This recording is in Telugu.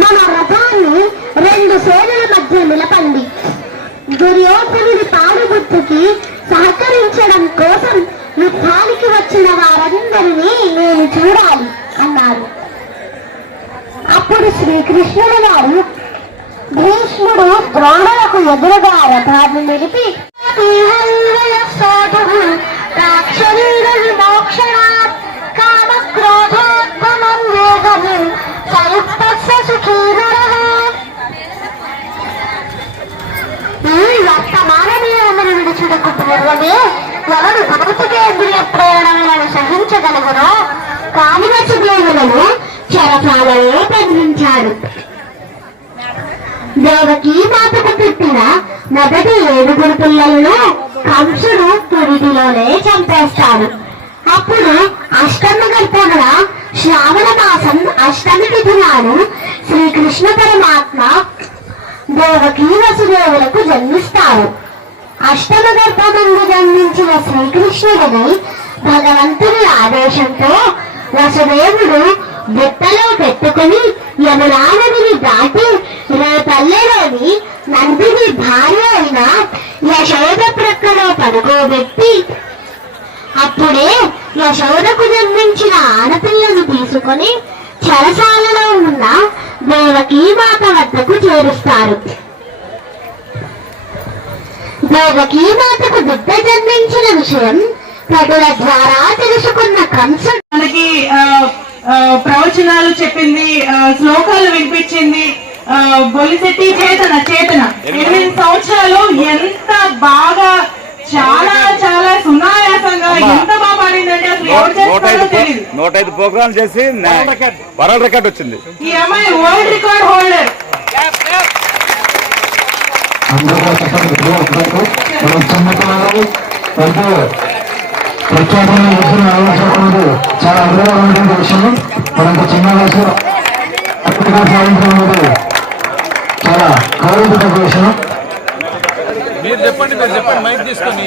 మన రథాన్ని రెండు సేనల మధ్య నిలపండి. దుర్యోధనుడి పాడుగుర్తుకి సహకరించడం కోసం యుద్ధానికి వచ్చిన వారందరినీ నేను చూడాలి అన్నారు అప్పుడు శ్రీకృష్ణుడు గారు భీష్ముడు ద్రోణులకు ఎదురుగా రథాన్ని నిలిపి నియమమును విడుచుటకు పూర్వమే ఎవరు భౌతికేంద్రియ ప్రేరణలను సహించగలుగునో. దేవులను చెరసాలలో బంధించాడు దేవకీ మాతకు పుట్టిన మొదటి ఏడుగురు పిల్లలను కంసుడు పురిటిలోనే చంపేస్తాడు. అప్పుడు అష్టమి గర్భమున శ్రావణ మాసం అష్టమి తిథి నాడు శ్రీకృష్ణ పరమాత్మ దేవకీ వసుదేవులకు జన్మిస్తారు. అష్టమ గర్భమందు జన్మించిన శ్రీకృష్ణుడిని భగవంతుని ఆదేశంతో వసుదేవుడు బుట్టలో పెట్టుకుని యమునానదిని దాటి రేపల్లెలోని నందిని భార్య అయిన యశోద ప్రక్కలో పడుకోబెట్టి అప్పుడే యశోదకు జన్మించిన ఆడపిల్లను తీసుకొని చెరసాలలో ఉన్న దేవకీ మాత వద్దకు చేరుస్తారు. దేవకీ మాతకు బిడ్డ జన్మించిన విషయం ప్రజల ద్వారా తెలుసుకున్న కంసుడు మనకి ప్రవచనాలు చెప్పింది శ్లోకాలు వినిపించింది బొలిశెట్టి చేతన చేతన. ఎనిమిది సంవత్సరాలు ఎంత బాగా చాలా చాలా సునాయాసంగా. ఎంత బాగా పాడిందంటే అసలు ఎవరు నూట చేస్తారో ఐదు తెలియదు నూట ఐదు ప్రోగ్రామ్ చేసి వరల్డ్ రికార్డ్ వచ్చింది. ఈ అమ్మాయి వరల్డ్ రికార్డ్ హోల్డర్ అందరూ చెప్పండి విద్య అందరికీ విషయం ఆలోచించకూడదు చాలా అద్భుతమైనటువంటి విషయం మనంత చిన్న వయసు అప్పటిగా సాధించడం చాలా గౌరవపడే విషయం మీరు చెప్పండి మీరు చెప్పండి మైక్ తీసుకొని.